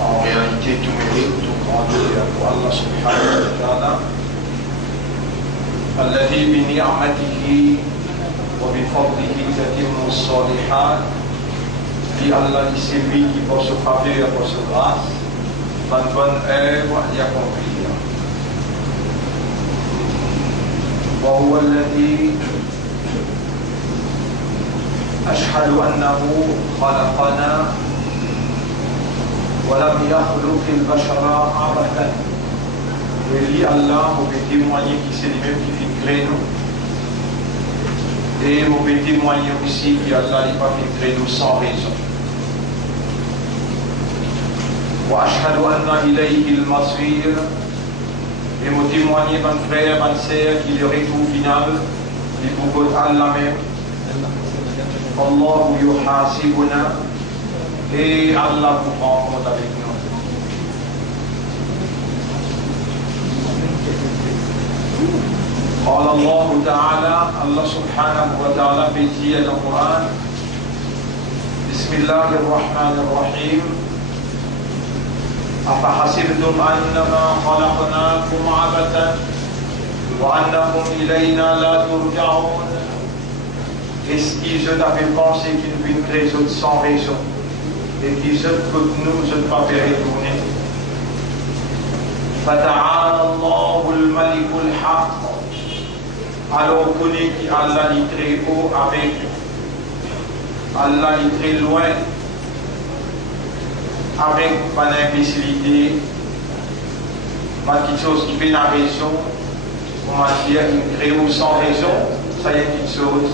En réalité, tout mérite, tout grandeur est pour Allah subhanahu wa ta'ala. الذي بنعمته وبفضله تتم الصالحات. Dit Allah, c'est lui qui par sa faveur, par sa grâce, van bonne œuvre y accomplir. وهو الذي أشهد أنه خلقنا ولم يخلق البشر عبثا. Et lui, Allah, vous pouvez témoigner qui c'est lui-même qui fait créer nous. Et vous pouvez témoigner aussi qu'Allah n'est pas fait créer nous sans raison. وأشهد أن إليه المصير. Et vous témoignez, mon frère, mon sœur, qu'il y aurait tout final, il vous cause Allah même. Allah yuhasibuna. Et Allah vous prend compte avec nous. قال الله تعالى الله سبحانه وتعالى في سورة القرآن بسم الله الرحمن الرحيم أفحسبتم أنما خلقناكم عبثا وأنكم إلينا لا ترجعون. Est-ce qu'ils avaient pensé qu'ils ne vînent créer sans raison et qu'ils que nous ne pas faire retourner. فتعالى الله الملك الحق. Alors on connaît qu'Allah est très haut avec, Allah est très loin avec pas d'imbécilité, pas quelque chose qui fait la raison, on va dire qu'il crée sans raison, ça y est quelque chose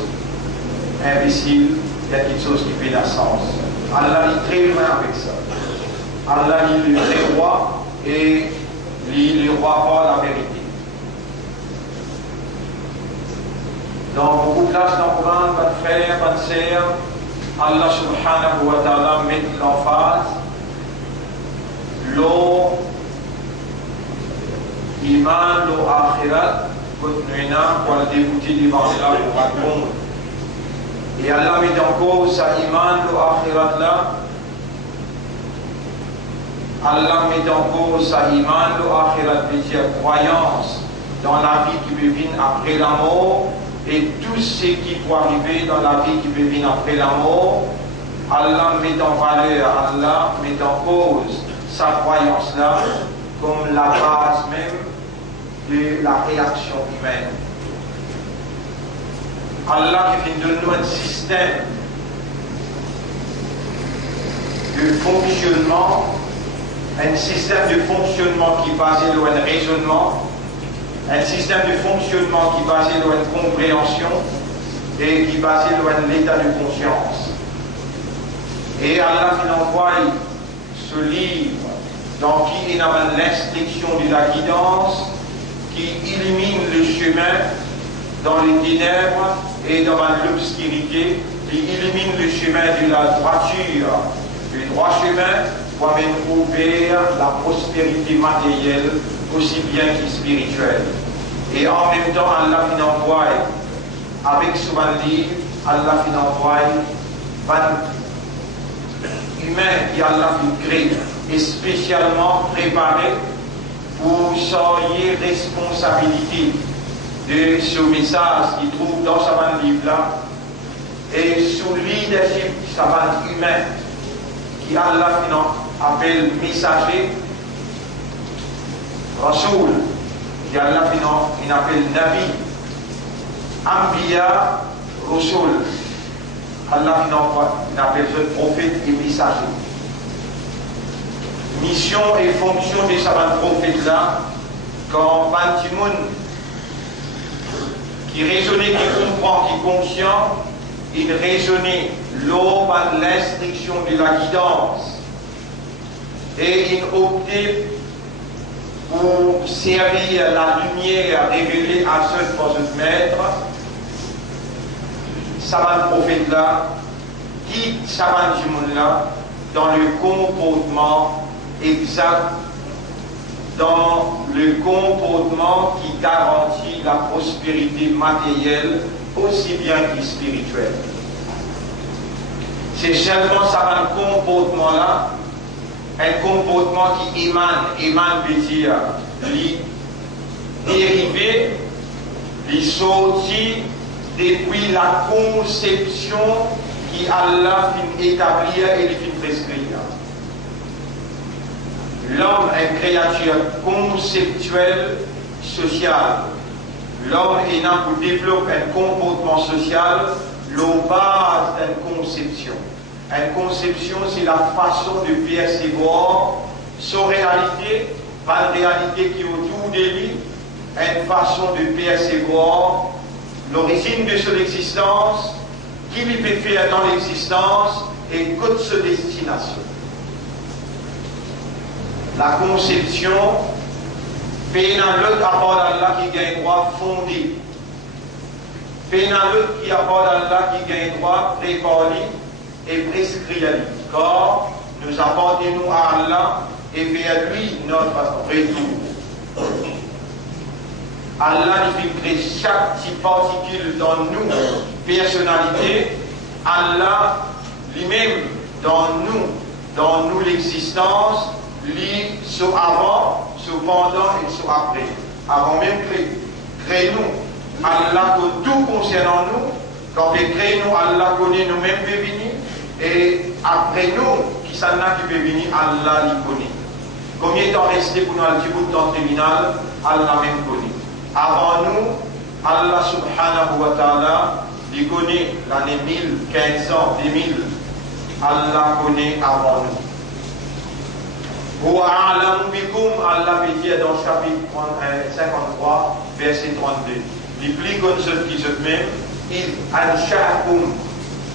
imbécile, il y a quelque chose qui fait la sens. Allah est très loin avec ça. Allah est le très roi et il ne roi pas la vérité. Dans beaucoup de classes dans le Coran, pas de frère, pas de sœur, Allah subhanahu wa ta'ala met l'emphase, l'eau, iman, l'eau akhirat, continuena pour le débouter devant Allah pour répondre. Et Allah met en cause sa iman, l'eau akhirat là. Allah met en cause sa iman, l'eau akhirat, veut dire croyance dans la vie qui peut venir après la mort. Et tout ce qui peut arriver dans la vie qui peut venir après la mort, Allah met en valeur, Allah met en cause sa croyance-là comme la base même de la réaction humaine. Allah qui fait de nous un système de fonctionnement, un système de fonctionnement qui est basé sur un raisonnement, un système de fonctionnement qui est basé sur une compréhension et qui est basé sur un état de conscience. Et Allah qui envoie ce livre dans qui il y a l'instruction de la guidance qui illumine le chemin dans les ténèbres et dans l'obscurité, qui illumine le chemin de la droiture, du droit chemin pour même trouver la prospérité matérielle aussi bien que spirituelle. Et en même temps, Allah qui envoie avec ce livre, Allah qui envoie humain qui Allah qui crée et spécialement préparé pour soigner responsabilité de ce message qu'il trouve dans ce livre-là et sous leadership de ce humain qui Allah appelle messager, Rasoul, qui Allah il appelle Nabi, Ambiya, Rasoul. Allah il appelle ce prophète et messager. Mission et fonction de ce prophète-là, quand Bantimoun, qui raisonnait, qui comprend, qui est conscient, il raisonnait l'aube à l'instruction de la guidance. Et il optait pour servir la lumière révélée à ce pour ce maître. Savant prophète-là, guide Savant Jimoun-là dans le comportement exact, dans le comportement qui garantit la prospérité matérielle aussi bien que spirituelle. C'est seulement Savant comportement-là, un comportement qui émane veut dire, dérivé, les sorti depuis la conception qui Allah fin établir et les fin prescrire. L'homme est une créature conceptuelle, sociale. L'homme est là pour développer un comportement social, la base d'une conception. Une conception, c'est la façon de percevoir sa réalité, pas une réalité qui est autour de lui, une façon de percevoir l'origine de son existence, qui lui peut faire dans l'existence et toute sa destination. La conception, fait dans l'autre apport d'Allah qui gagne droit fondé. Fait dans l'autre qui apport d'Allah qui gagne droit préparé et prescrit à lui. Car nous apportons à Allah et vers lui notre retour. Allah nous fait chaque petite particule dans nous, personnalité. Allah lui-même dans nous l'existence, lui soit avant, soit pendant et soit après. Avant même que crée-nous, Allah connaît tout concernant nous. Quand il crée nous, Allah connaît nous-mêmes peut venir. Et après nous, qui s'en a qui peut venir, Allah l'y connaît. Combien de temps resté pour nous à bout de temps terminal, Allah même connaît. Avant nous, Allah subhanahu wa ta'ala, il connaît l'année 1500 ans, 2000. Allah connaît avant nous. Allah veut dire dans le chapitre 53, verset 32. Les plus comme ceux qui se même, il ansha'akum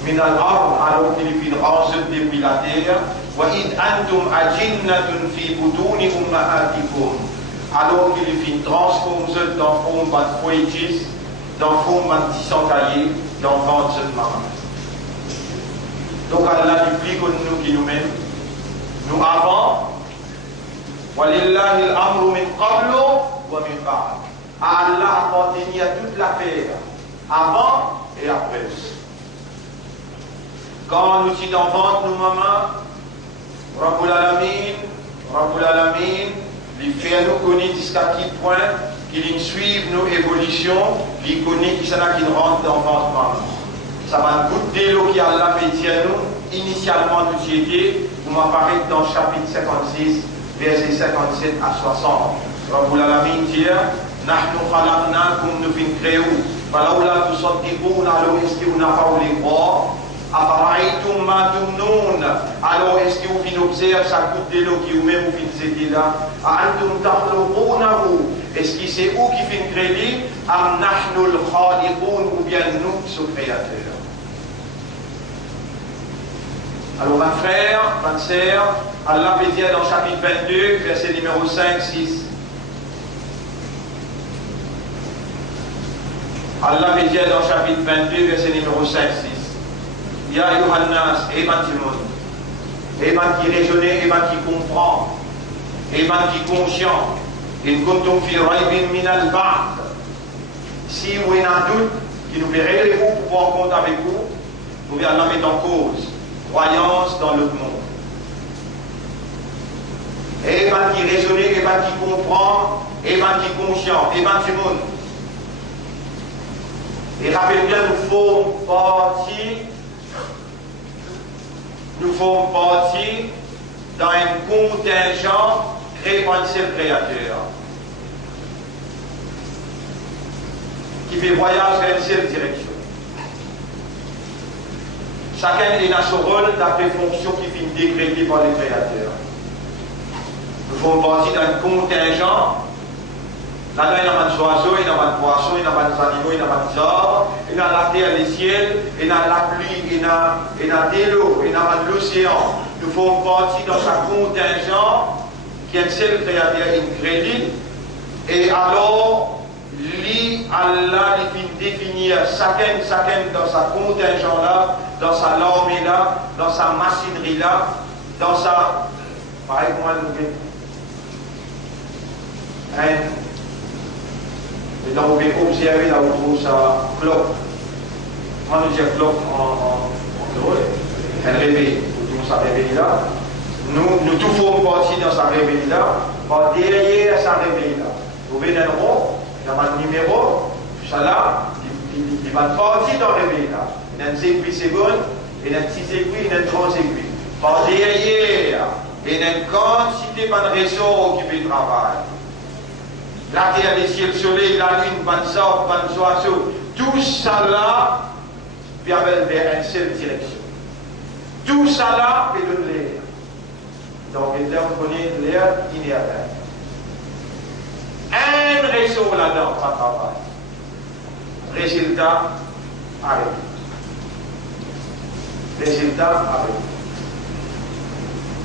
min al-ard, alors qu'il est rangé depuis la terre, wa id antum ajinnatun fi butuni ummahatikum, alors qu'il est transformé dans forme de foytis, dans forme de tissancaillé, dans ventre de maman. Donc Allah est plus comme nous qui nous-mêmes, nous avant. وَلِلَّهِ الْأَمْرُ مِنْ قَبْلُ وَمِنْ بَعْدُ. Allah appartenait à toute l'affaire, avant et après. Quand nous sommes dans ventre, nous maman, Rabbul Alamin, il fait nous connaître jusqu'à quel point qu'il suive nos évolutions, il connaît qui s'en a qui rentre dans ventre maman. Ça va nous goûter l'eau qui Allah fait dire nous, initialement nous y étions, vous m'apparaît dans le chapitre 56. Verset 57 à 60. Rabbul Alamin dit Nahnu khalaqnakum nous fin créou. Falaula tusaddiquna alors est-ce que vous n'avez pas les croire Afara'aytum ma tumnun alors est-ce que vous fin observez sa goutte de l'eau qui vous même vous fin c'était là Antum takhluqunahu est-ce que c'est vous qui fin créer Am nahnu al-khaliqun ou bien nous qui sommes créateurs. Alors, ma frère, ma sœur, Allah peut dire dans le chapitre 22, verset numéro 5, 6. Allah peut dire dans le chapitre 22, verset numéro 5, 6. Ya Yohannas, Eman Timon, Eman qui raisonne, Eman qui comprend, Eman qui est conscient, et kuntum fi raybin min al-ba'd. Si vous avez un doute, qui nous verrez vous pour prendre en compte avec vous, vous verrez Allah mettre en cause. Croyance dans le monde. Et ben qui raisonne, et ben qui comprend, et ben qui est conscient, et ben qui monde. Et rappelez bien, nous formons partie dans un contingent créé par un seul créateur qui fait voyage vers une seule direction. Chacun est dans son rôle d'après fonction qui finit décrétée par les créateurs. Nous faisons partie d'un contingent. Là-dedans, il y a des oiseaux, il y a des poissons, il y a des animaux, il y a des arbres, il y a la terre, les ciels, il y a la pluie, il y a de l'eau, il y a de l'océan. Nous faisons partie dans un contingent qui est un seul créateur, une crédit. Et alors, Allah il définir chacun dans sa contingent là, dans sa armée là, dans sa machinerie là, dans sa. Pareil pour moi, et donc vous pouvez observer là où on trouve sa clope. Moi nous disons clope en créole, elle réveille, vous trouvez ça réveille là. Nous tout faisons parti dans sa réveil là, par derrière sa réveil là. Vous voyez dans le rond, il y a un numéro, tout ça là, il va partir dans le réveil là. Il y a une aiguille seconde, il y a une petite aiguille, il y a une grande aiguille. Par derrière, il y a une quantité de réseaux qui fait le travail. La terre, les ciels, le soleil, la lune, le sable, le oiseau, tout ça là, vers une seule direction. Tout ça là, fait de l'air. Donc, il connaît l'air inerte. Un réseau là-dedans, pas de travail. Résultat, arrêté. Résultat, arrêté.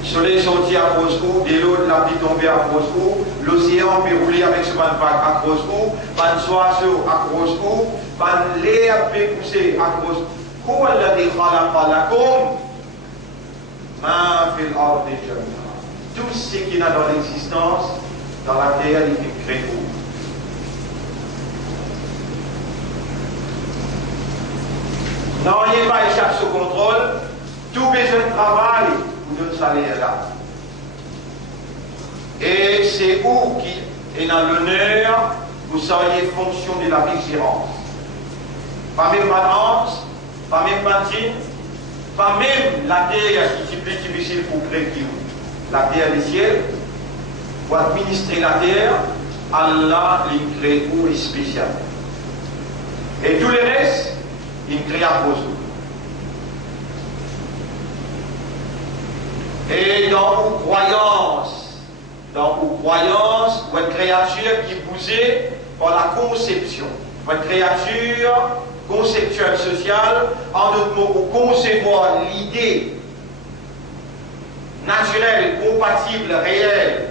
Le soleil sorti à Moscou, de l'eau de la pluie tombée à Moscou, l'océan peut rouler avec ce ban vague à Moscou, ban oiseau à Moscou, ban l'air peut pousser à Moscou. Où est-ce que tout ce qui est dans l'existence, dans la terre, il est créé. Non, il n'y a pas échappé sous contrôle, tout besoin de travail ou de salaire là. Et c'est où qui est dans l'honneur, vous seriez fonction de la vigilance. Pas même balance, pas même bâtiment, pas même la terre qui est plus difficile pour créer la terre des ciels, pour administrer la terre, Allah l'a crée pour spécial. Et tout le reste, il crée à cause. Et dans vos croyances, votre créature qui bougeait par la conception, votre créature conceptuelle sociale, en d'autres mots, pour concevoir l'idée naturelle, compatible, réelle,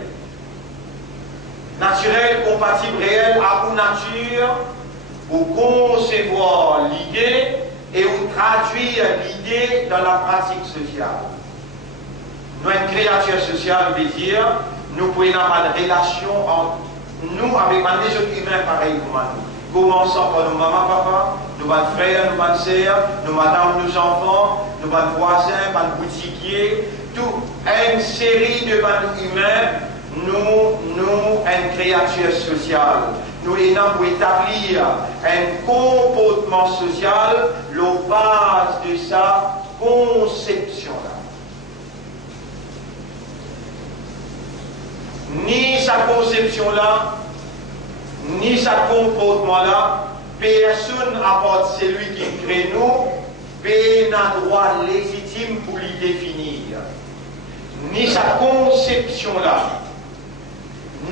à vous nature, pour concevoir l'idée et vous traduire l'idée dans la pratique sociale. Nous, une créature sociale veut dire, nous pouvons avoir une relation entre nous avec des autres humains pareils comme nous. Commençons par nos maman, papa, nos frères, nos sœurs, nos madames, nos enfants, nos voisins, nos boutiquiers, toute une série de humains, nous, une créature sociale. Nous ayons pour établir un comportement social, la base de sa conception-là. Ni sa conception-là, ni sa comportement-là, personne à part celui qui crée nous, n'a droit légitime pour l'y définir. Ni sa conception-là,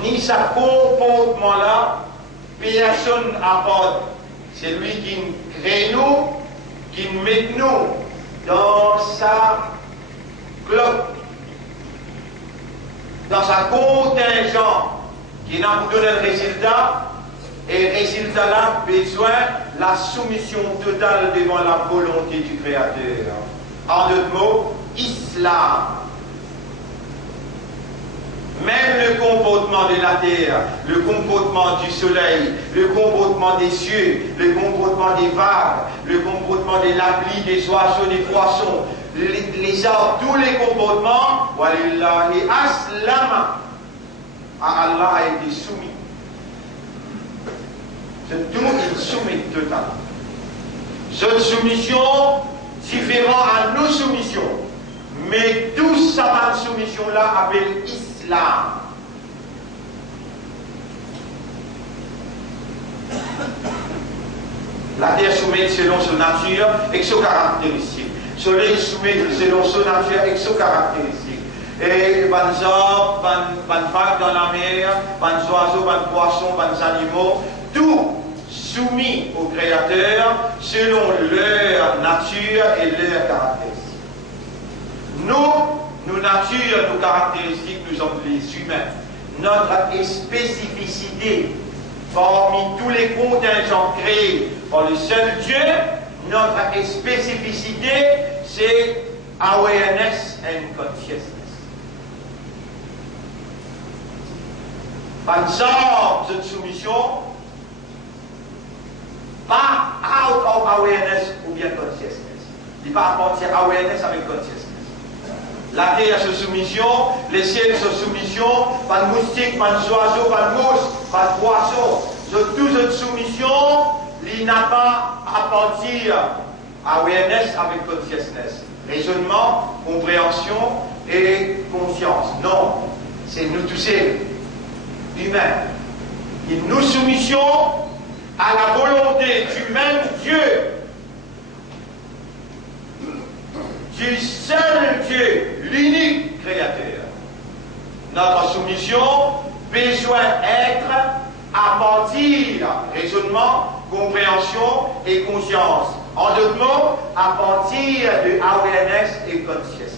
ni sa comportement-là, personne à part celui qui crée nous, qui met nous dans sa cloque, dans sa contingent, qui n'a pas donné le résultat, et le résultat là, besoin la soumission totale devant la volonté du Créateur. En d'autres mots, islam. Même le comportement de la terre, le comportement du soleil, le comportement des cieux, le comportement des vagues, le comportement de la pluie, des oiseaux, des poissons, les arbres, tous les comportements, walillahi aslama, à Allah a été soumis. C'est tout une soumission totale. Cette soumission différente à nos soumissions. Mais tout ça, cette soumission-là, appelle islam. La terre soumise selon son nature et ses caractéristiques. Le soleil soumis selon son nature et ses caractéristiques. Et les arbres, les vagues dans la mer, les oiseaux, les poissons, les animaux, tout soumis au Créateur selon leur nature et leurs caractéristiques. Nos natures, nos caractéristiques, nous sommes les humains. Notre spécificité, parmi tous les contingents créés par le seul Dieu, notre spécificité, c'est awareness and consciousness. Par exemple, cette soumission, pas out of awareness ou bien consciousness. Il ne pas apporter awareness avec consciousness. La terre sous soumission, les ciels sous soumission, pas de moustique, pas d'oiseau, pas de mousse, pas de poisson. Sur toute soumission, il n'a pas à partir awareness avec consciousness. Raisonnement, compréhension et conscience. Non, c'est nous tous humains. Et nous soumission à la volonté du même Dieu, du seul Dieu, l'unique créateur. Notre soumission besoin être à partir raisonnement, compréhension et conscience. En d'autres mots, à partir de awareness et consciousness.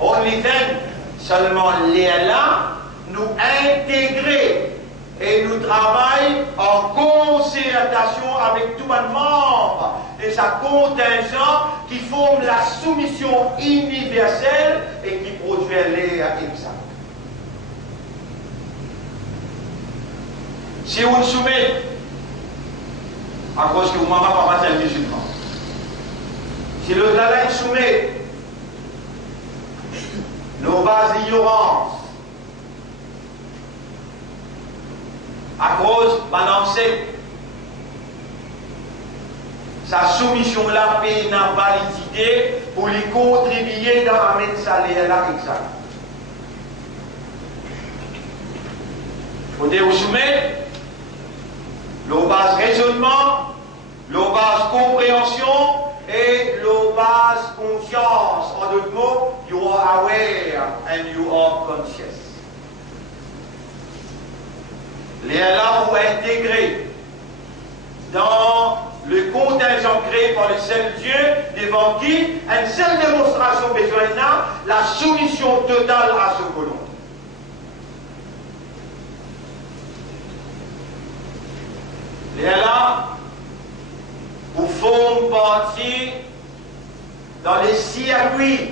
Only then, seulement là, nous intégrer et nous travaillons en concertation avec tous les membres de sa contingent qui forme la soumission universelle et qui produit les exacts. Si on soumet, à cause que vous m'avez pas passé le musulman, si le talent soumet nos bases d'ignorance, à cause de l'annoncer, sa soumission là paye une validité pour lui contribuer dans la mettre salaire là exact. Faut dire vous soumettre le base raisonnement, le base compréhension et le base conscience. En d'autres mots, you are aware and you are conscious. Les là pour intégrer dans le contingent créé par le seul Dieu, devant qui une seule démonstration besoin la soumission totale à ce colon. Les là vous font partie dans les circuits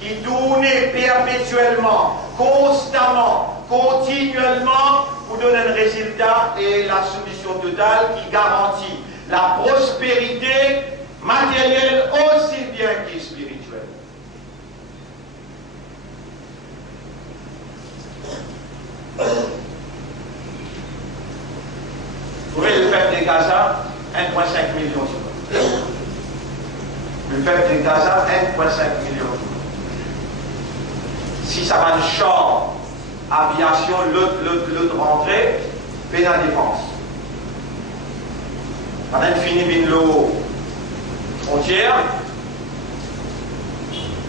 qui tournent perpétuellement, constamment, continuellement pour donner un résultat et la soumission totale qui garantit la prospérité matérielle aussi bien que spirituelle. Vous voyez le peuple de Gaza, 1,5 million de gens. Le peuple de Gaza, 1,5 million de gens. Si ça va de char, aviation, l'autre rentrée, fait la défense. Quand on finit avec l'eau frontière,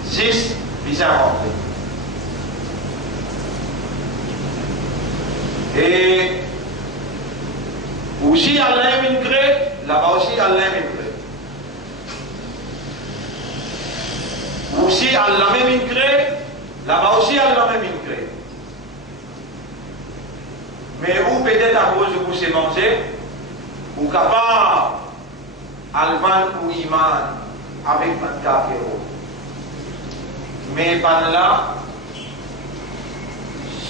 6 visas rentrés. Et aussi, Allah est migré, là-bas aussi, Allah est migré. Aussi, Allah est migré, là-bas aussi, Allah est migré. Mais ou peut-être à cause de vous c'est mangé, ou capable, Alban ou Iman, avec un kafiro. Mais par là,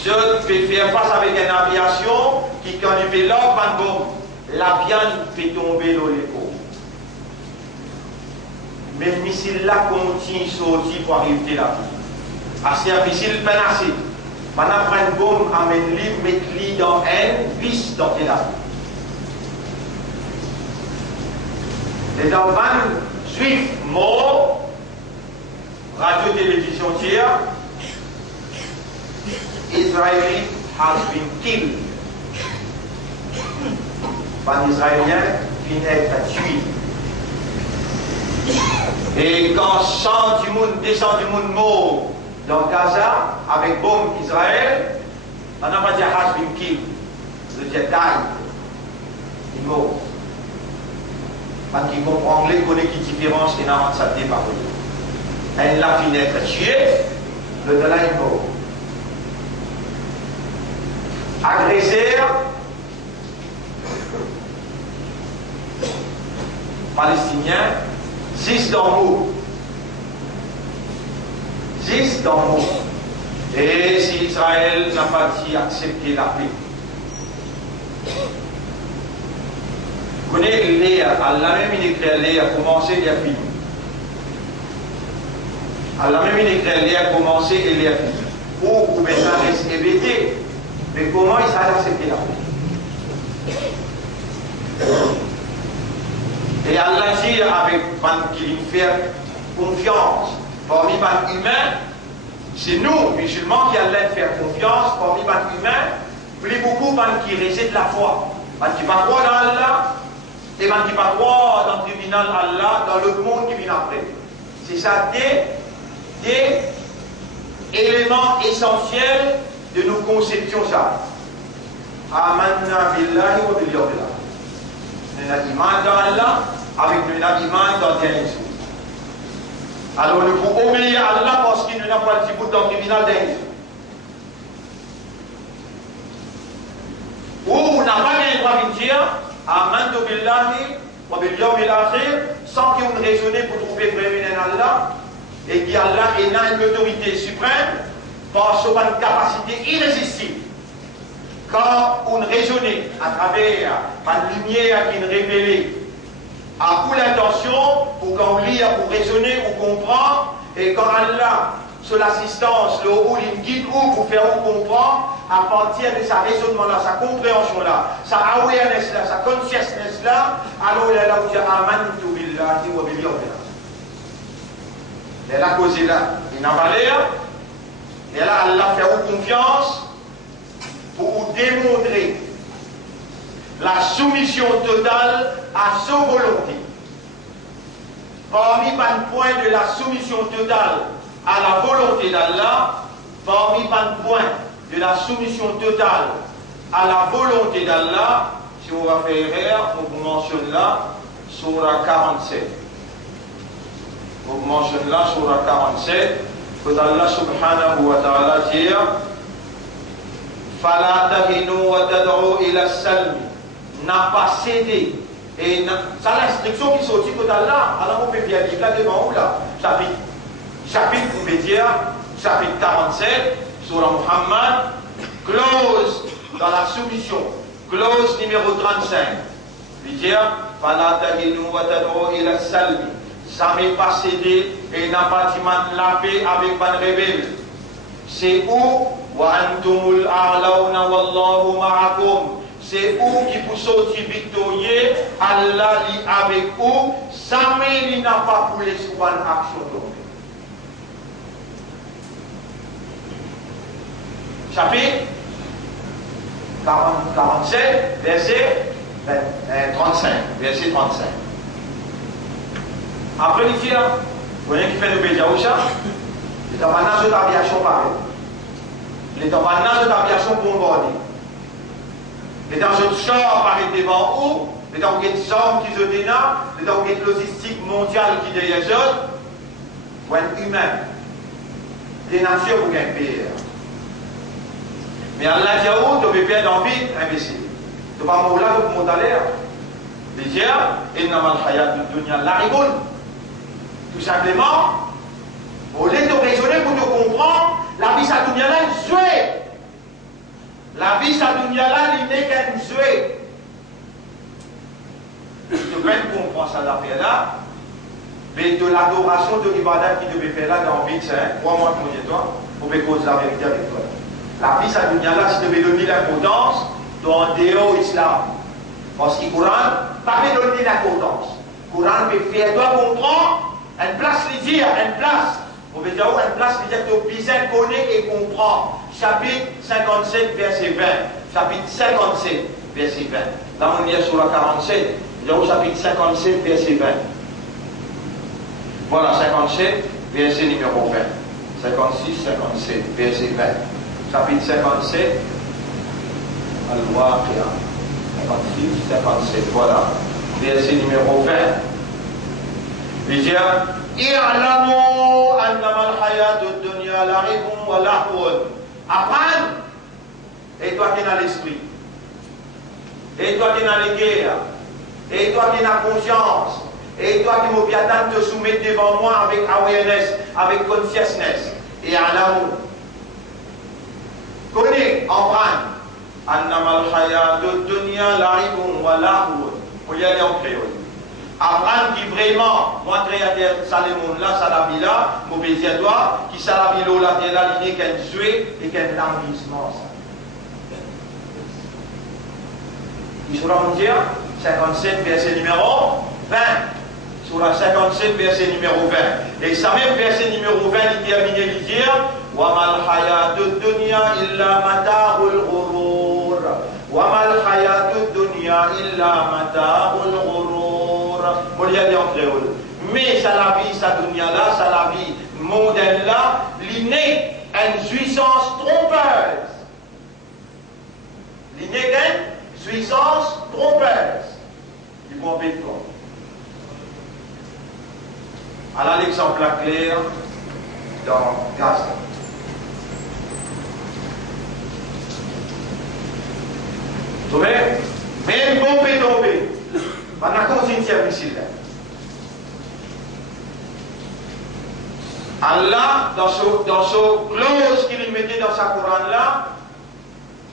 je peux faire face avec une aviation qui, quand il fait l'ordre, la viande fait tomber dans les eaux. Mais le missile là continue à sortir pour arriver la vie. Assez difficile, pas assez. Maintenant, prendre une bombe, amène-lui, mettre-lui dans un vis dans la vie. Les enfants juifs morts, radio-télévision tiers, Israeli has been killed. Par Israélien vient être tué. Et quand 100 du monde, 200 du monde mort dans Gaza, avec bombe Israël, on n'a pas dit has been killed. Le dit died. Il est mort. Parce qu'il comprend anglais, connaît qui différence et n'a pas de sa parole. Elle l'a fini d'être tué, le de là est mort. Agresseur palestinien, 6 dans mots. 6 dans mots. Et si Israël n'a pas dit accepter la paix. Vous connaissez Léa, Allah même il écrit Léa, commencé il y a fini. Alors même il écrit l'air commencé et l'air fini. Ou maintenant reste hébété. Mais comment il s'est accepté la paix? Et Allah dit avec man qui lui fait confiance parmi les humains, c'est nous, musulmans, qui allons faire confiance parmi les humains, plus beaucoup qui résident la foi. Qui ne pas croire dans Allah et qui ne pas croire dans le tribunal Allah, dans le monde qui vient après. C'est ça des éléments essentiels de nos conceptions. Ça. Amanna billahi wa bil yawmil akhir. Nous avons iman dans Allah avec nous avons iman dans le dernier jour. Alors nous pouvons obéir à Allah parce qu'il n'a pas le bout dans le tribunal d'un jour. Ou on n'a pas le droit de dire Amantu billahi wa bil yawmil akhir sans qu'on raisonne pour trouver prévenir Allah et qu'Allah est une autorité suprême par son capacité irrésistible. Quand on raisonne à travers la lumière qui nous révèle à pour l'intention, pour qu'on lit, pour raisonner, pour comprendre, et quand Allah, sur l'assistance, le haut, il guide ou pour faire ou comprendre, à partir de sa raisonnement-là, sa compréhension-là, sa awareness-là, sa consciousness-là, alors il est là où il dit Amantu billahi wa bil yawmil akhir. Il est là causé là, il n'a pas l'air, et là, Allah fait confiance pour démontrer la soumission totale à sa volonté. Parmi les points de la soumission totale à la volonté d'Allah, parmi les points de la soumission totale à la volonté d'Allah, si on va faire erreur, on vous mentionne là, Surah 47. On vous mentionne là, Surah 47, que Allah subhanahu wa ta'ala dit Fala tahinu wa tad'u ila salmi. N'a pas cédé. Et ça l'instruction qui sortit de Allah. Alors on peut bien lire là devant où là. Chapitre, vous pouvez dire, chapitre 47, Surah Muhammad, clause dans la soumission, clause numéro 35. Il dit, Fala tahinu wa tad'u ila salmi. Jamais pas cédé et n'a pas dit la paix avec ban rebelle. C'est où wa antumul a'launa wallahu ma'akum. C'est où qui vous sortir victorieux, Allah li avec vous, jamais il n'a pas pour les souvent action donc. Chapitre 47, verset 35, verset 35. Après il dit, vous voyez qui fait le Béjaoucha, il est en manage d'aviation pareil. Il est en manage d'aviation bombardée. Il est dans un char pareil devant où, il est dans une somme qui se dénomme, il est dans une logistique mondiale qui derrière eux, ou un humain. Des nations pour un pays. Mais Allah dit, oh, tu peux perdre envie, imbécile. Tu vas mourir là, tu peux monter à l'air. Il dit, innamal hayatud dunya la'ibun. Tout simplement, au lieu de raisonner pour te comprendre, la vie sa dunya là est jouée. La vie sa dunya là, il n'est qu'un jouet. Tu peux comprendre ça l'affaire là, mais de l'adoration de l'ibadat qui devait faire là dans le vide, crois-moi que mon toi, pour me causer la vérité avec toi. La vie sa dunya là, si tu devais donner l'importance dans le dehors islam. Parce que le Coran, pas donner l'importance. Le Coran peut faire toi comprendre. Une place les dire, une place. On veut dire où une place les dire que tu bien connaître et comprendre. Chapitre 57, verset 20. Chapitre 57, verset 20. Là, on est sur la 47. Il y a au chapitre 57, verset 20. Voilà, 57, verset numéro 20. 56, 57, verset 20. Chapitre 57, Al-Waqi'a. 56, 57, voilà. Verset numéro 20. Il dit I'lamu annama al-hayatud dunya la'ibun wa lahwun. Apprends. Et toi qui es dans l'esprit. Et toi qui es dans les guerres. Et toi qui es dans la conscience. Et toi qui m'as bien te soumettre devant moi avec awareness, avec consciousness. Et I'lamu. Connais, apprends. Annama al-hayatud dunya la'ibun wa lahwun. Faut y aller en créole. Abraham qui vraiment, moi créateur, ça le monde là, ça la vie là, mauvais toi, qui ça la vie là, la terre lignée qu'elle suit et qu'elle languissement. Il sera mon dire, 57, verset numéro 20. Sur la 57, verset numéro 20. Et ça même verset numéro 20, il termine, il dit وَمَا الْحَيَاةُ الدُّنْيَا إِلَّا مَتَاعُ الْغُرُورِ وَمَا الْحَيَاةُ الدُّنْيا إِلَّا مَتَاعُ الْغُرُورِ. On lui a dit en créole. Mais ça la vie, ça dunya là, ça la vie mondaine là, l'inné une jouissance trompeuse. L'inné une jouissance trompeuse. Il vont embêter quoi. Alors l'exemple clair dans Gaza. Vous voyez, même bombe est tombée. On a continué ici là. Allah, dans ce clause qu'il mettait dans sa Coran là,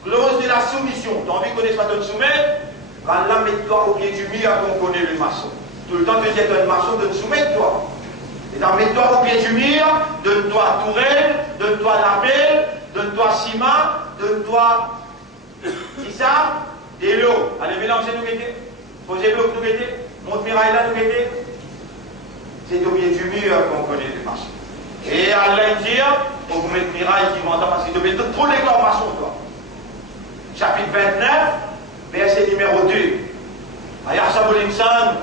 clause de la soumission. Tu as envie qu'on ne pas te soumettre, Allah met-toi au pied du mur qu'on connaît le maçon. Tout le temps que tu es un maçon, de te soumettre toi. Et mets-toi au pied du mur, donne-toi tourelle, donne-toi lapel, donne-toi ciment, donne-toi. C'est ça? Des lots. Allez, mélangez nous guetter. Posez l'eau nous guetter. Monte miraille là nous guetter. C'est au pied du mur qu'on connaît les maçons. Et Allah dit, pour vous mettre miraille qui m'entend parce qu'il te met trop les corps maçons, toi. Chapitre 29, verset numéro 2. Ayah Saboul Insan,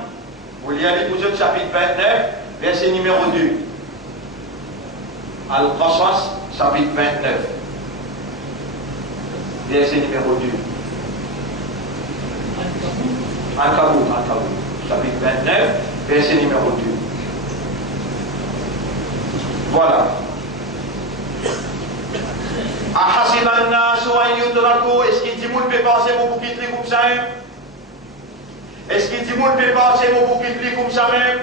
vous lisez pour eux, chapitre 29, verset numéro 2. Al-Qasas, chapitre 29. Verset numéro 2. Al-Kaboul, chapitre 29, verset numéro 2. Voilà. Ahasiban nasu an yudraku. Est-ce qu'il dit moun peut penser mon bouquet comme ça même? Est-ce qu'il dit moun peut penser mon bouquet comme ça même?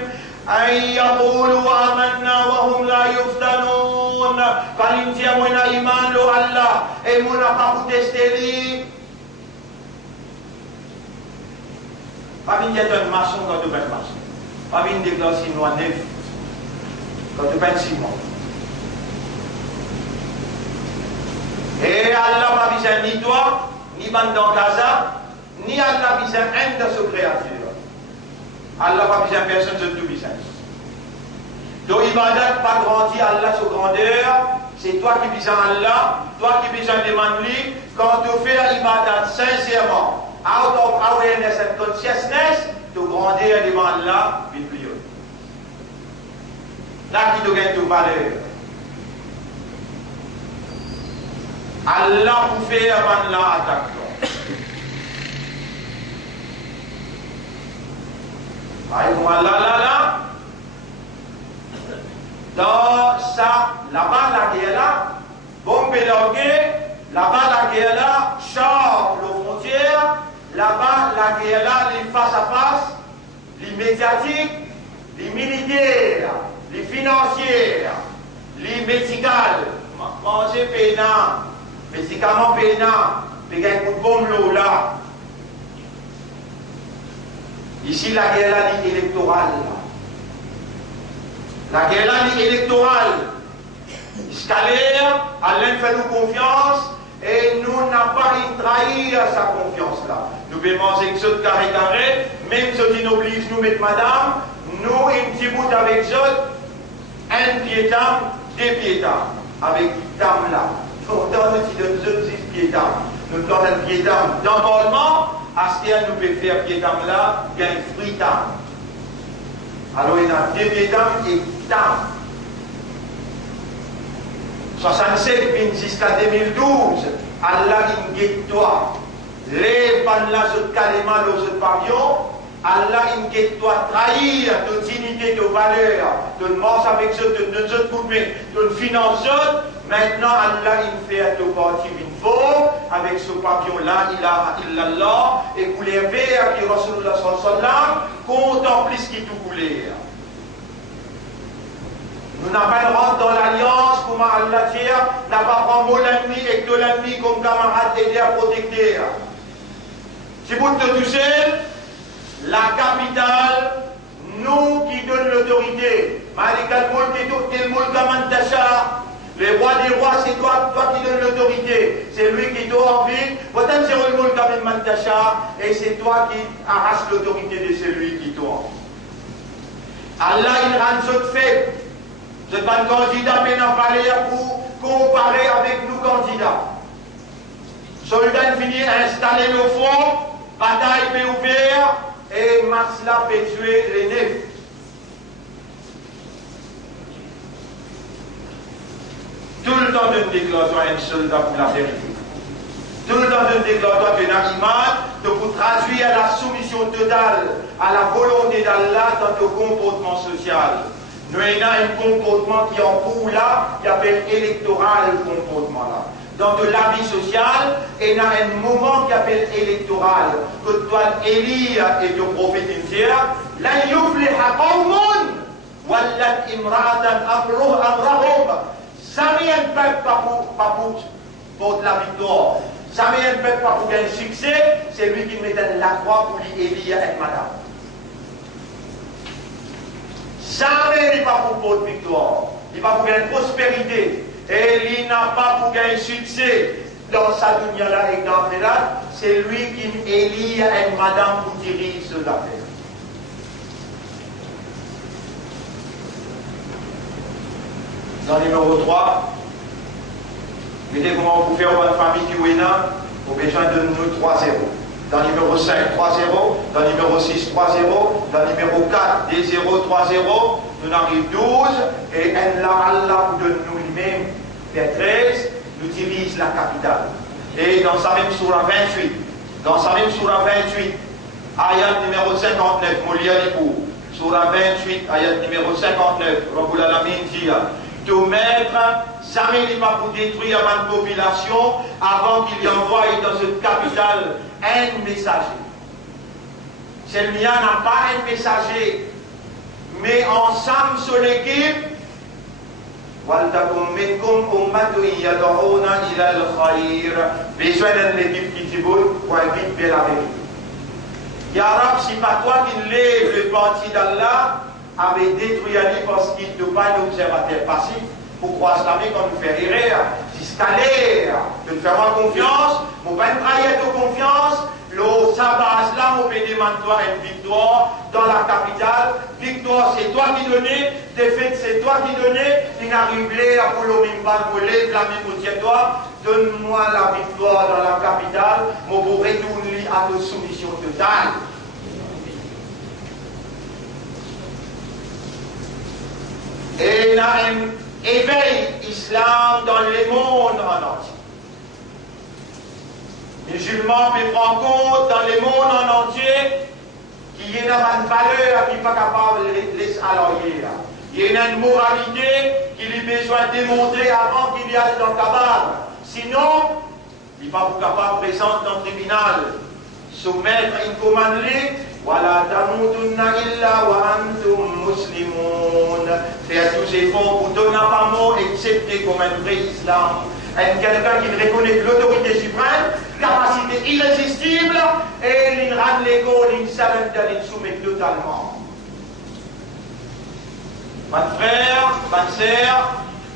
An yaqulu amanna wa hum la yuftanun. Quand il dit mon iman lo Allah et mon n'a pas tester lui. Pas bien dire un maçon quand tu fais maçon. Pas bien déclarer si noir neuf quand tu fais ciment. Et Allah n'a besoin ni toi, ni dans Gaza, ni Allah n'a besoin un de ses créatures. Allah n'a besoin personne de tout besoin. Donc, ibadat pas grandi Allah sur grandeur, c'est toi qui besoin Allah, toi qui besoin de lui. Quand tu fais ibadat sincèrement, out of awareness and consciousness, tu grandis devant Allah, puis plus haut. Là qui te gagne toute valeur. Allah vous fait avant la attaque. Aïe, là. Dans ça, là-bas, la guerre là, bombe larguée, là-bas, la guerre là, char, aux frontières, là-bas, la guerre là, les face à face, les médiatiques, les militaires, les financiers, les médicales, manger pénal. Médicaments pénants, les gars qui bombe l'eau là. Ici, la guerre là, électorale. La guerre là, électorale. Scalaire, Allah fait nous confiance et nous n'avons pas trahi à sa confiance là. Nous pouvons manger que ce carré, même ceux qui nous obligent, nous mettre madame, nous, un petit bout avec eux, un piétam, deux piétams, avec dame là. Nous donnons six piétams. Nous donnons un piétam d'envolement, à ce qu'il nous peut faire piétam là, il y a un fritam. Alors il y a deux piétams et tam. 67 jusqu'à 2012, Allah il guette toi. Les pannes là, ce calema, ce pavillon, Allah il guette toi trahir ton dignité, ton valeur, ton mort avec ce, ton coupé, ton finance. Maintenant, Allah il fait ton parti une fois avec ce pavillon là, illallah, et couleur vert qui Rasulullah sallallahu alayhi wa sallam, contemple ce qui tout couleur. Nous n'avons pas rentré dans l'alliance, comme Allah dit, n'a pas pris mon ennemi et que l'ennemi comme camarade aider à protecter. Si vous te touchez, la capitale, nous qui donnons l'autorité. Le roi des rois, c'est toi qui donnes l'autorité. C'est lui qui t'a envie. Et c'est toi qui arraches l'autorité de celui qui t'a envie. Allah, il rend ce fait. Vous êtes pas un candidat, mais n'a pas l'air pour comparer avec nous candidats. Soldats finit installé au fond, bataille peut ouvert, et Masla peut tuer les nefs. Tout le temps de déclaration à un soldat pour la vérité. Tout le temps de déclaration à un imam de vous traduire la soumission totale à la volonté d'Allah dans le comportement social. Nous avons un comportement qui est en cours là, qui appelle électoral le comportement là. Dans de la vie sociale, il y a un moment qui appelle électoral, que tu dois élire et te prophétiser. La yufliha qawmun wallat imra'atan amrahum. Jamais un peuple pas pour la victoire. Jamais un peuple pas pour gagner succès. C'est lui qui met la croix pour lui élire avec madame. Jamais il n'est pas pour de victoire. Il n'est pas pour gagner prospérité. Et il n'a pas pour gagner succès dans sa dunya là et dans là. C'est lui qui élit avec madame pour diriger ce affaire. Dans le numéro 3, mettez comment vous faire une famille qui est là, au besoin de nous 3-0. Dans le numéro 5, 3-0. Dans le numéro 6, 3-0. Dans le numéro 4, 2-0, 3-0. Nous arrivons 12. Et Allah de nous lui-même, vers 13, nous dirige la capitale. Et dans sa même surah 28, ayat numéro 59, Moulianikou, surah 28, ayat numéro 59, Rabbul Alamin dit, de mettre, jamais il n'est pas pour détruire une population avant qu'il y envoie dans cette capitale un messager. Celui-là n'a pas un messager, mais ensemble sur l'équipe, besoin d'une équipe qui dit pour inviter vers la vérité. Ya Rab, si pas toi qui lève le parti d'Allah, avait détruit Ali parce qu'il ne pas un observateur passif pour croire la vie comme nous faire erreur, si c'est de nous faire confiance, nous ne pas trahir de confiance, le sabbat là, nous peut demander une victoire dans la capitale. Victoire, c'est toi qui donnais, défaite, c'est toi qui donnais, il n'arrive pas à vouloir me voler, la même au toi, donne-moi la victoire dans la capitale, je pourrai retourner à nos soumission totale. Et il y a un éveil islam dans le monde en entier. Les musulmans peuvent prendre compte dans le monde en entier qu'il y a une valeur qui n'est pas capable de laisser alloyer. Il y a une moralité qu'il a besoin de démontrer avant qu'il y aille dans le cabane. Sinon, il n'est pas capable de présenter dans le tribunal. Soumettre une commande. Voilà, tamutunna illa wa antum muslimun. Faire tous ces efforts pour donner pas mot, accepter comme un vrai islam. Être quelqu'un qui reconnaît l'autorité suprême, capacité irrésistible, et il rend l'égo, il s'arrête d'aller soumettre totalement. Mon frère, ma sœur,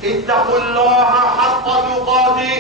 ittaqullaha haqqa tuqatih.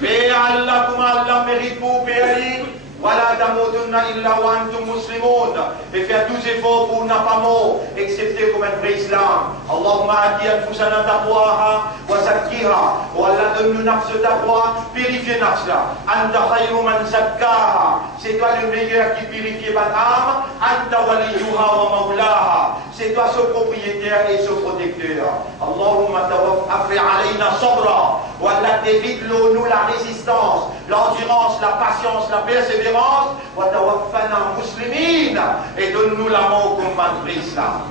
Paix Allah comme Allah mérite pour payer. Voilà, tamutunna illa wa antum muslimun. Et faire tous efforts pour ne pas mort, accepter comme un vrai islam. Allahumma ati anfusana taqwaha wa zakkiha. Wa Allah donne-nous nafs taqwa, purifier nafsla. Anta khayru man zakkaha. C'est toi le meilleur qui purifie votre âme. Anta waliyuha wa mawlaha. C'est toi ce propriétaire et ce protecteur. Allahumma afri alayna sabra. Wa Allah évite-nous la résistance, l'endurance, la patience, la persévérance. وتوفنا مسلمين et donne-nous la mort comme malgré l'islam.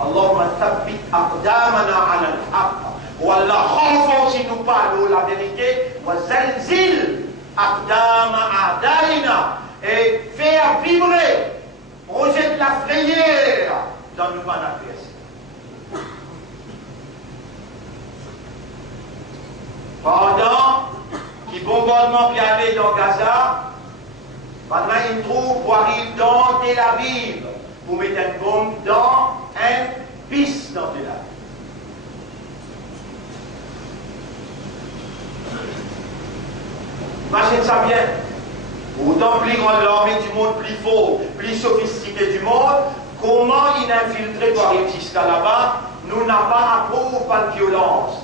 اللهم ثبت أقدامنا على الحق والله renforce si nous parlons la vérité وزلزل أقدام أعدائنا et faire vibrer, projette la frayeur dans nos adversaires. Pendant qui bombardement qui allait dans Gaza, maintenant il trouve pour arriver dans Tel Aviv, pour mettre une bombe dans un piste dans le lac. Imagine ça bien. Autant plus grande l'armée du monde, plus fort, plus sophistiqué du monde, comment il infiltré pour arriver jusqu'à là-bas, nous n'a pas approuvé par la violence,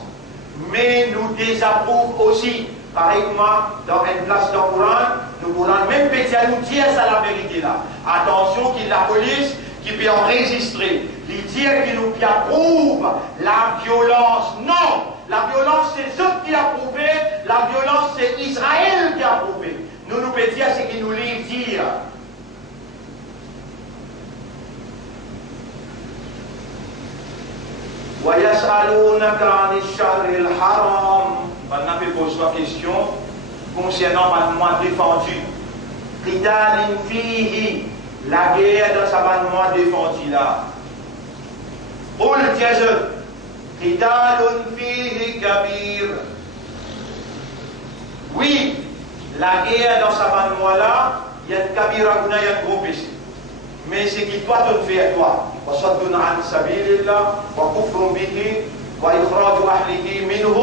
mais nous désapprouvons aussi. Pareil comme dans une place dans le Coran, le Coran même peut nous dire ça la vérité là. Attention qu'il y a la police qui peut enregistrer, lui dire qu'il nous approuve la violence. Non! La violence c'est eux qui approuvent, la violence c'est Israël qui a approuvé. Nous nous pouvons dire ce qu'il nous lit dire. وَيَسْأَلُونَكَ عَنِ الشَّهْرِ الْحَرَامِ. Maintenant, je pose la question concernant le mois défendu. قِتَالٍ فِيهِ. La guerre dans ce mois défendu là. قُلْ تِيَزُلْ قِتَالٌ فِيهِ كَبِيرٌ. Oui, la guerre dans ce mois là, il y a une kabira, il y a un gros péché. Mais c'est qui toi te fais à toi. وَصَدٌّ عَنْ سَبِيلِ اللَّهِ وَكُفْرٌ بِهِ وَإِخْرَاجُ أَهْلِهِ مِنْهُ.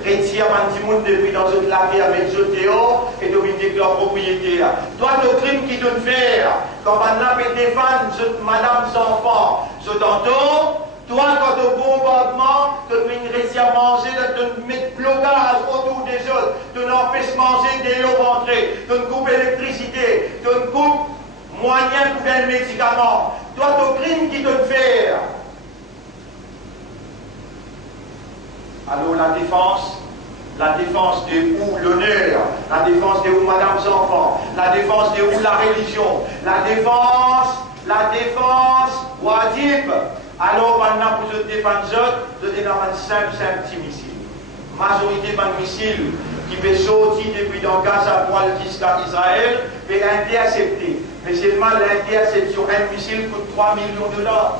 Retire un monde depuis dans une laquée avec le théo et dominer leur propriété. Toi, le crime qui te fait, quand maintenant tu défends madame sans enfant, ce tantôt, toi, quand tu bombardement, tu réussir à manger, tu mets blocage autour des autres, tu n'empêches manger des eaux rentrées, tu coupes l'électricité, tu coupes moyen pour faire le médicament. Toi, le crime qui te fait. Alors la défense de où l'honneur, la défense de où madame enfants, la défense de où la religion, la défense, wajib. Alors maintenant pour se défendre, je défends un simple petit missile. Majorité de missiles qui peut sortir depuis dans Gaza pour aller jusqu'à Israël, peut intercepter. Mais seulement l'interception, un missile coûte 3 millions de dollars.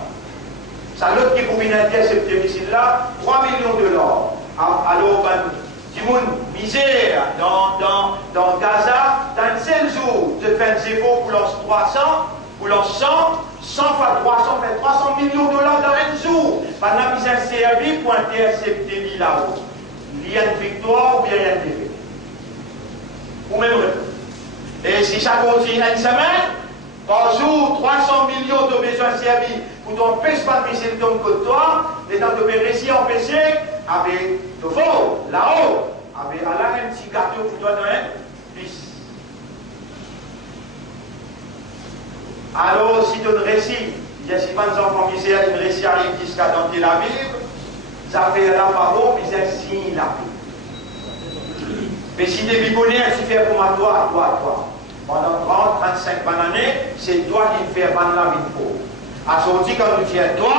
C'est l'autre qui pouvait intercepter ce missile-là, 3 millions de dollars. Alors, du monde misère dans Gaza, dans un seul jour, de faire un zéro pour leurs 300, pour leurs 100 fois 300, fait 300 millions de dollars dans un jour. Pendant qu'ils ont servi pour intercepter l'île là-haut. Il y a une victoire ou bien il y a une défaite. Ou même et si ça continue une semaine, par jour, 300 millions de besoins servis pour t'empêcher pas de missile comme que toi, et dans de réussir à empêcher, avec de faux, là-haut, avec un petit gâteau pour toi dans un fils. Alors, si tu réussis, il y a si pas des enfants misères, ils réussissent à aller jusqu'à dans Tel Aviv, ça fait la parole, puis c'est un signe là. Mais si tu es bibonnaire, tu fais pour moi, toi. Pendant 30, 35 années, c'est toi qui me fais vendre la vie de faux. À sortir quand tu fais toi,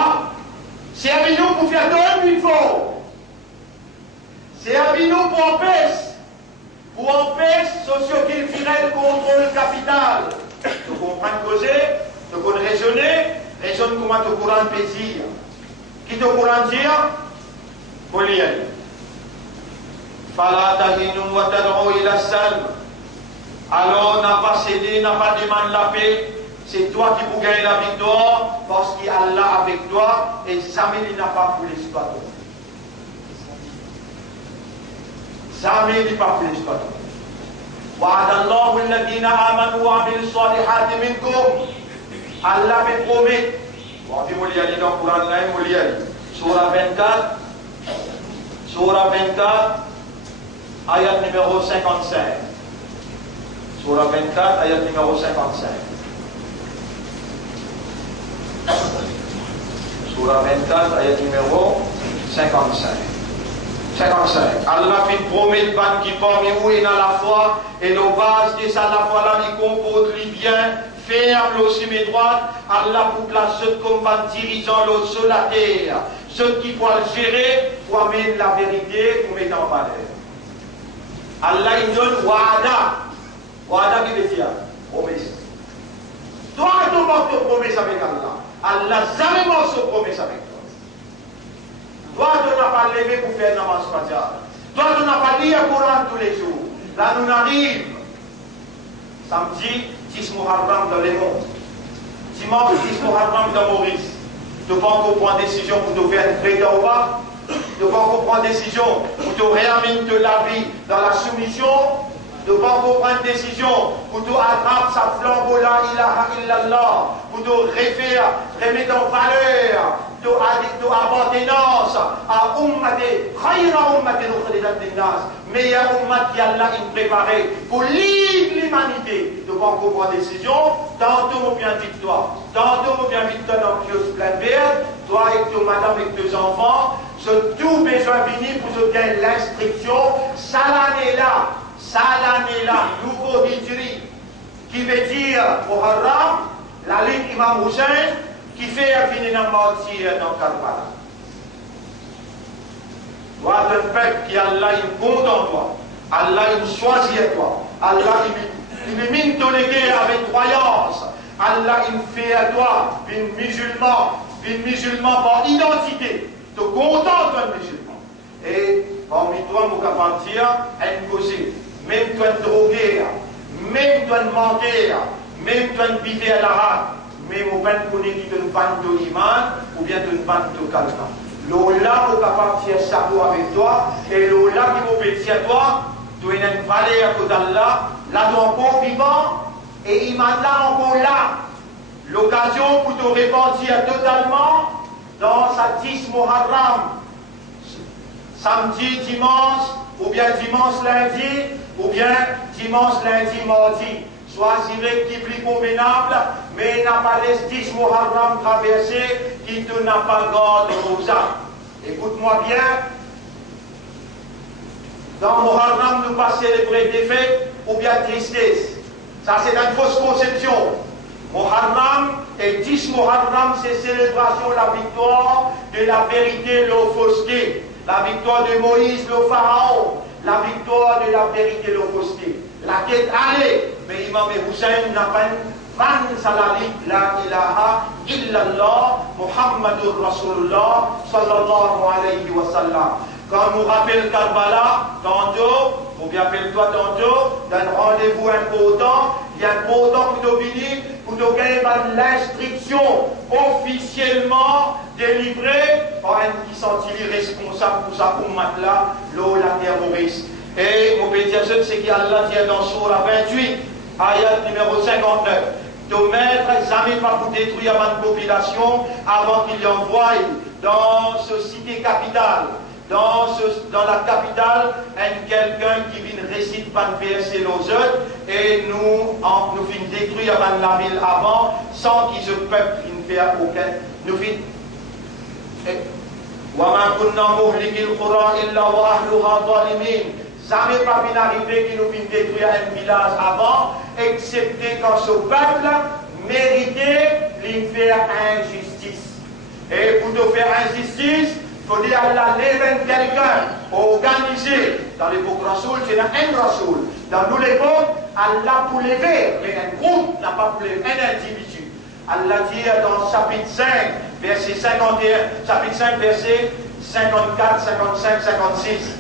c'est à nous pour faire toi une vie de faux. C'est à nous pour empêcher socio-culturel contrôle capital. Tu comprends causer, tu comprends raisonner comment tu courant peut dire. Qui te courant dire? Faut lire. Fala tahinu wa tad'u ila salm. Alors, n'a pas cédé, n'a pas demandé la paix. C'est toi qui peux gagner la victoire parce qu'Allah avec toi et jamais il n'a pas pour l'exploiter. Jamais il n'a pas pour l'exploiter. وعد الله الذين آمنوا وعملوا الصالحات منكم. Allah me promet. On dit Mouliali dans le Coran là, Mouliali. Surah 24, ayat numéro 55. Surah 24, ayat numéro 55. Surah 24, ayat numéro 55. Allah fait promettre ban qui parmi vous est dans la foi et nos bases de ça la foi là, il comporte les biens, ferme aussi mes droites. Allah pour la ceux comme ban dirigeant l'eau sur la terre, ceux qui vont le gérer pour amener la vérité pour mettre en valeur. Allah il donne wa'ada. Wa'ada qui veut dire promesse. Toi, tu portes ta promesse avec Allah. Allah jamais porte sa promesse avec toi. Toi, tu n'as pas levé pour faire namaz fajr. Toi, tu n'as pas lu le Coran tous les jours. Là, nous arrivons samedi 10 Muharram dans le monde. dimanche 10 Muharram dans Maurice. Tu vas encore prendre décision pour te faire une prêter ou pas. Tu vas encore prendre décision pour te réamener de la vie dans la soumission. Tu vas encore prendre décision pour te attraper sa flambeau la ilaha illallah, pour te remettre en valeur ton appartenance à Ummati, khayra Ummati ukhrijat linnas, meilleure Ummat qui Allah a préparé pour livre l'humanité. Tu vas encore prendre décision. Tantôt on vient vite toi, tantôt on vient vite toi dans le kiosque plein vert, toi avec ton madame et tes enfants, ce tout besoin fini pour se gagner l'instruction, ça l'année là, nouveau hijri, qui veut dire Muharram, la ligne Imam Hussein, qui fait finir dans martyr dans Karbala. Toi, un peuple qui Allah il compte en toi, Allah il choisit toi, Allah il mine ton guerre avec croyance, Allah il fait à toi une musulman par identité, te content d'un musulman. Et parmi toi, mon capantir, un causé, même toi un drogué, même toi un menteur, même toi un bivé à l'arabe, mais mon ben connaît qui te vante de l'iman ou bien te vante de calma. L'Ola mon capantir sabot avec toi, et l'Ola qui m'obéit à toi, tu es une valeur que d'Allah, là tu es encore vivant, et il m'a là encore là. L'occasion pour te repentir totalement dans sa 10 Muharram, samedi, dimanche, ou bien dimanche, lundi, ou bien dimanche, lundi, mardi. Choisirez qui plus convenable, mais n'a pas les 10 Muharram traversés qui te n'a pas garde aux âmes. Écoute-moi bien, dans Muharram, nous pas célébrer des fêtes ou bien tristesse. Ça, c'est une fausse conception. Muharram et 10 Muharram, c'est célébration de la victoire de la vérité, la fausseté. La victoire de Moïse, le pharaon. La victoire de la vérité, la fausseté. La tête allée. Mais Imam Hussein n'a pas van salari la ilaha illallah Muhammadur Rasulullah sallallahu alayhi wa sallam. Quand nous rappelle Karbala, tantôt, ou bien appelle-toi tantôt, d'un rendez-vous important, il y a important pour te venir, pour te gagner l'instruction officiellement délivrée par un qui sentit responsable pour sa ummat-là, la terroriste. Et mon petit jeune, c'est qu'Allah dit dans Surah 28, ayat numéro 59, ton maître jamais pas pour détruire une population avant qu'il y envoie dans ce cité capitale. Dans la capitale, quelqu'un qui vient réciter par verser nos œuvres et nous finissons détruire la ville avant sans qu'ils se peuple ne faire aucun. Nous finissons. Jamais pas bien arrivé qui nous vient détruire un village avant, excepté quand ce peuple méritait de faire injustice. Et pour te faire injustice, il faut dire Allah lève quelqu'un organisé. Dans l'époque Rasoul, c'est un Rasoul. Dans nous l'époque, Allah pour lever, mais un groupe n'a pas pour lever un individu. Allah dit dans chapitre 5, verset 51, chapitre 5, verset 54, 55, 56.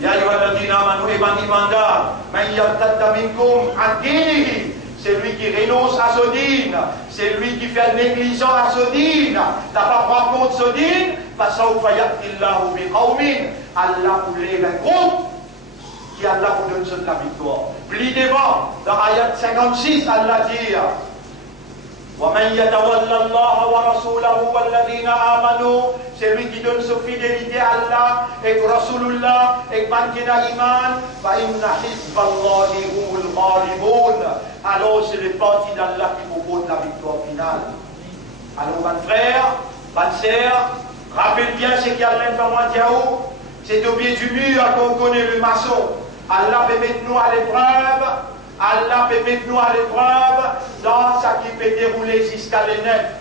Ya ayyuhalladhina amanu imanda man yartadda minkum an dinihi. C'est lui qui renonce à ce dîne, c'est lui qui fait négligence à ce dîne, t'as pas pris compte ce dîne, Allah vous lève un groupe qui Allah vous donne la victoire. Plus devant, dans ayat 56, Allah dit وَمَنْ يَتَوَلَّ اللَّهَ وَرَسُولَهُ وَالَّذِينَ آمَنُوا. C'est lui qui donne sa fidélité à Allah et Rasulullah et Bankina Iman. فَإِنَّ حِزْبَ اللَّهِ هُمُ الْغَالِبُونَ. Alors c'est le parti d'Allah qui vous donne la victoire finale. Alors mon frère, ma sœur, rappelle bien ce qu'il y a l'enfant Diaou. C'est au pied du mur qu'on connaît le maçon. Allah peut mettre nous à l'épreuve. Allah peut mettre nous à l'épreuve dans ce qui peut dérouler jusqu'à l'énergie.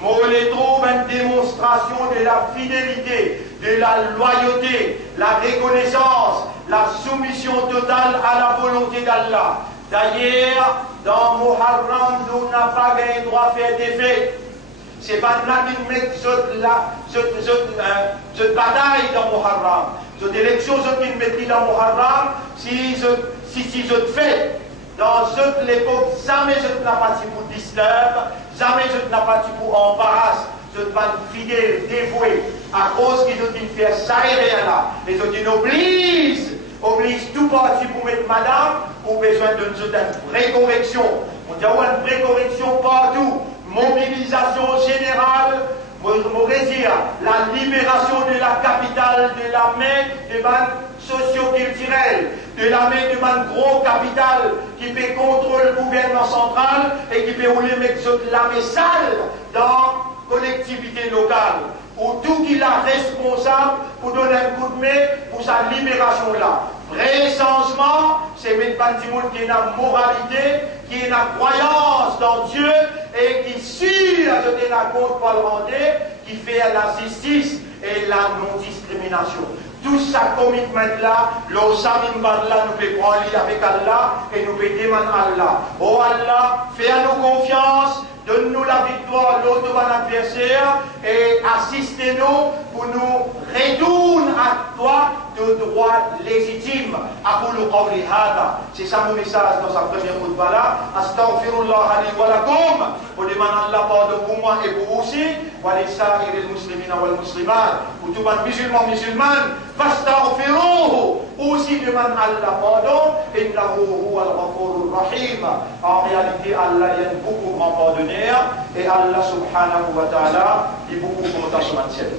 Mais on les trouve une démonstration de la fidélité, de la loyauté, la reconnaissance, la soumission totale à la volonté d'Allah. D'ailleurs, dans Muharram, nous n'avons pas gagné droit à faire des fêtes. Ce n'est pas là qu'ils mettent cette bataille dans Muharram. Cette élection qu'ils mettent dans Muharram, si je fais, dans toute l'époque, jamais je n'ai pas dit pour disturb, jamais je n'ai pas dit pour embarrasse, je ne vais pas fidèle, dévoué, à cause qu'ils ont dit faire ça et rien là. Ils ont dit oblige tout parti pour mettre madame, ou besoin d'une vraie correction. On dit une vraie correction partout, mobilisation générale, la libération de la capitale, de la main des banques socio-culturelles, de la main de man gros capital qui peut contrôler le gouvernement central et qui peut rouler mettre la messale dans la collectivité locale. Ou tout qui est responsable pour donner un coup de main pour sa libération là. Vrai changement, c'est mettre des gens qui ont la moralité, qui ont la croyance dans Dieu et qui suit à jeter la compte pour le rendre, qui fait la justice et la non-discrimination. Tout ce commitment là, le samim là, nous pouvons prendre avec Allah et nous pouvons demander à Allah. Oh Allah, fais-nous confiance. Donne-nous la victoire l'autre adversaire et assistez-nous pour nous retourner à toi de droit légitime. C'est ça mon message dans sa première khutbah là. Astaghfirullah li wa lakum. Pour demander Allah pardon pour moi et pour vous aussi. Wa li sa'iril muslimina wal muslimat. Pour tout le musulman musulmane. Fastaghfiruhu. Aussi demande Allah pardon. Innahu huwal ghafurur rahim. En réalité, Allah est beaucoup grand pardonneur. Et Allah subhanahu wa ta'ala est beaucoup content sur ma ciel.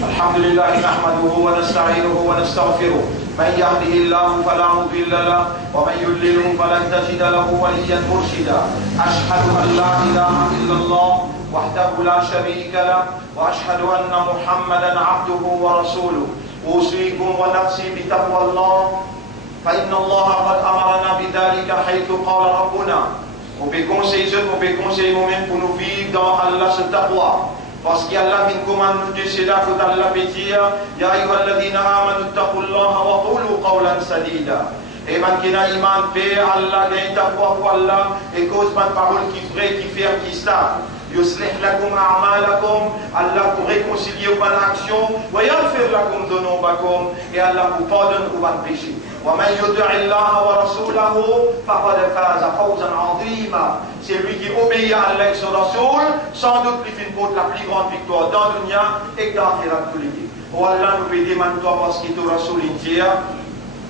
الحمد لله نحمده ونستعينه ونستغفره من يهده الله فلا مضل له ومن يضلله فلن تجد له وليا مرشدا أشهد أن لا إله إلا الله وحده لا شريك له وأشهد أن محمدا عبده ورسوله أوصيكم ونفسي بتقوى الله فإن الله قد أمرنا بذلك حيث قال ربنا وبكونسي nous-mêmes pour nous vivre dans Allah ce taqwa. Parce qu'Allah vient commande de cela que Allah peut dire Ya ayyuhalladhina amanu taqullaha wa qulu qawlan sadida. Et man qui n'a iman fait Allah gagne taqwa pour Allah et cause man parole qui vraie qui fait qui stable. يصلح لكم أعمالكم Allah pour réconcilier vos actions ويغفر لكم ذنوبكم et Allah vous pardonne vos péchés ومن يطع الله ورسوله فقد فاز فوزا عظيما. C'est lui qui obéit à Allah et son Rasoul, sans doute lui fait la plus grande victoire dans le dunya et dans l'akhirat tous les jours. Oh Allah nous peut demander toi parce que ton Rasoul dit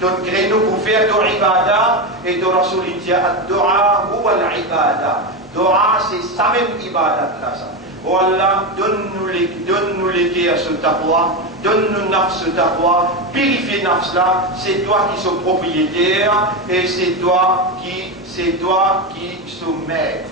donc crée-nous pour faire ton ibadah et ton Rasoul dit ad-du'a huwa al-ibadah. Dua c'est ça même ibadat là ça. Oh Allah, donne-nous les cœurs ce taqwa, donne-nous nafs ce taqwa, purifie nafs là, c'est toi qui es propriétaire et c'est toi qui soumet.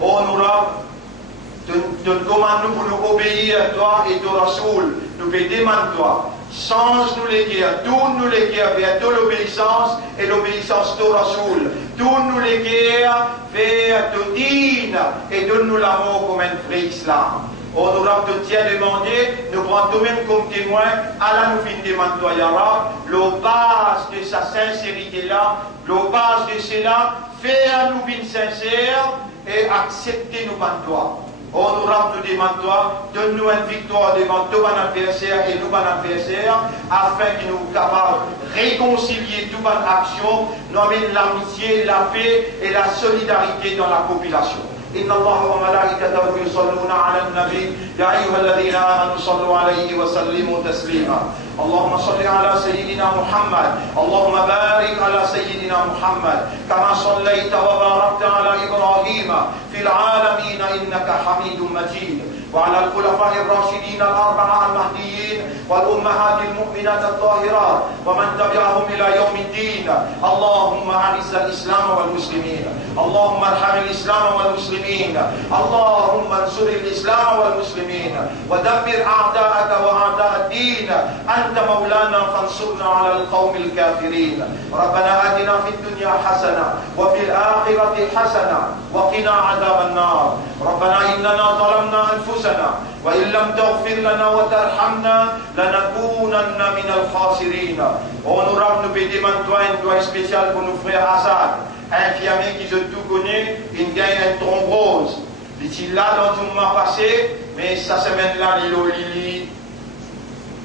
Oh nous commande-nous pour nous obéir à toi et ton Rasoul, nous demandons toi. Change-nous les cœurs, tourne-nous les cœurs vers toute l'obéissance et l'obéissance de Rasoul. Tourne-nous les cœurs vers ton dîne et donne-nous l'amour comme un vrai islam. On nous a tout demandé, nous prenons nous-mêmes comme témoin, Allah nous fait demander toi, Ya Rab, le base de sa sincérité là, le base de cela, faire nous une sincère et accepter nous devant toi. On nous rend nous demande toi, donne-nous une victoire devant tout bon adversaire et nous bon adversaire, afin que nous soyons capables de réconcilier toute bonne action, nous amène l'amitié, la paix et la solidarité dans la population. إن الله وملائكته يصلون على النبي يا أيها الذين آمنوا صلوا عليه وسلموا تسليما اللهم صل على سيدنا محمد اللهم بارك على سيدنا محمد كما صليت وباركت على إبراهيم في العالمين إنك حميد مجيد وعلى الخلفاء الراشدين الأربعة المهديين والأمهات المؤمنات الطاهرات ومن تبعهم إلى يوم الدين اللهم أعز الإسلام والمسلمين اللهم ارحم الإسلام والمسلمين اللهم انصر الإسلام والمسلمين ودمر أعداءك وأعداء الدين أنت مولانا فانصرنا على القوم الكافرين ربنا آتنا في الدنيا حسنة وفي الآخرة حسنة وقنا عذاب النار ربنا إننا ظلمنا أنفسنا وإن لم تغفر لنا وترحمنا لنكونن من الخاسرين. Honorable, nous demandons un doigt spécial pour nos frères Assad, infirmiers qui ont tout connu, ils gagnent un thrombose. Ils sont là dans tout le mois passé, mais cette semaine-là,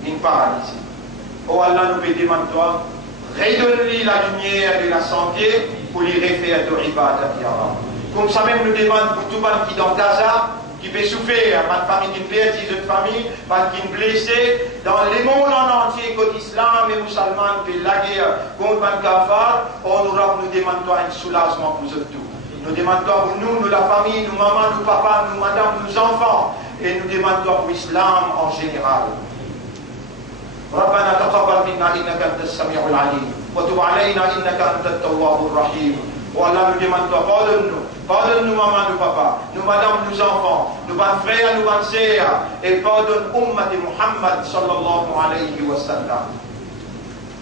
ils ne paralysie. Oh Allah, nous demandons, redonne-lui la lumière et la santé pour lui refaire de ibadat. Comme ça même, nous demandons pour tout le monde qui est dans Gaza, qui peut souffrir, pas de famille qui perd, une famille, pas qui est blessé, dans le monde en entier, contre l'islam et les musulmans, qui la guerre contre le kafar, nous demandons un soulagement pour eux tous. Nous demandons pour nous, la famille, nous maman, nous papa, nous madame, nous enfants, et nous demandons pour l'islam en général. ربنا تقبل منا إنك أنت السميع العليم وتب علينا إنك أنت التواب الرحيم. Voilà, nous demandons, pardonne-nous maman, nous papa, nous madame, nous enfants, nous bonnes frères, nous bonnes sœurs, et pardonne Ummat Muhammad sallallahu alayhi wa sallam.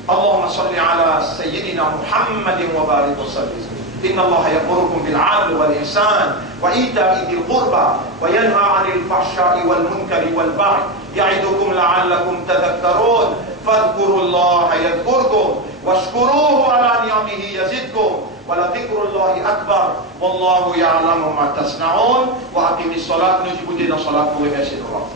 اللهم صل على سيدنا محمد وبارك وسلم. إن الله يأمركم بالعدل والإحسان وإيتاء ذي القربى وينهى عن الفحشاء والمنكر والبغي يعظكم لعلكم تذكرون فاذكروا الله يذكركم واشكروه على نعمه يزدكم ولذكر الله أكبر والله يعلم ما تصنعون. وأقم الصلاة. Nous écoutons dans la salat pour remercier Allah.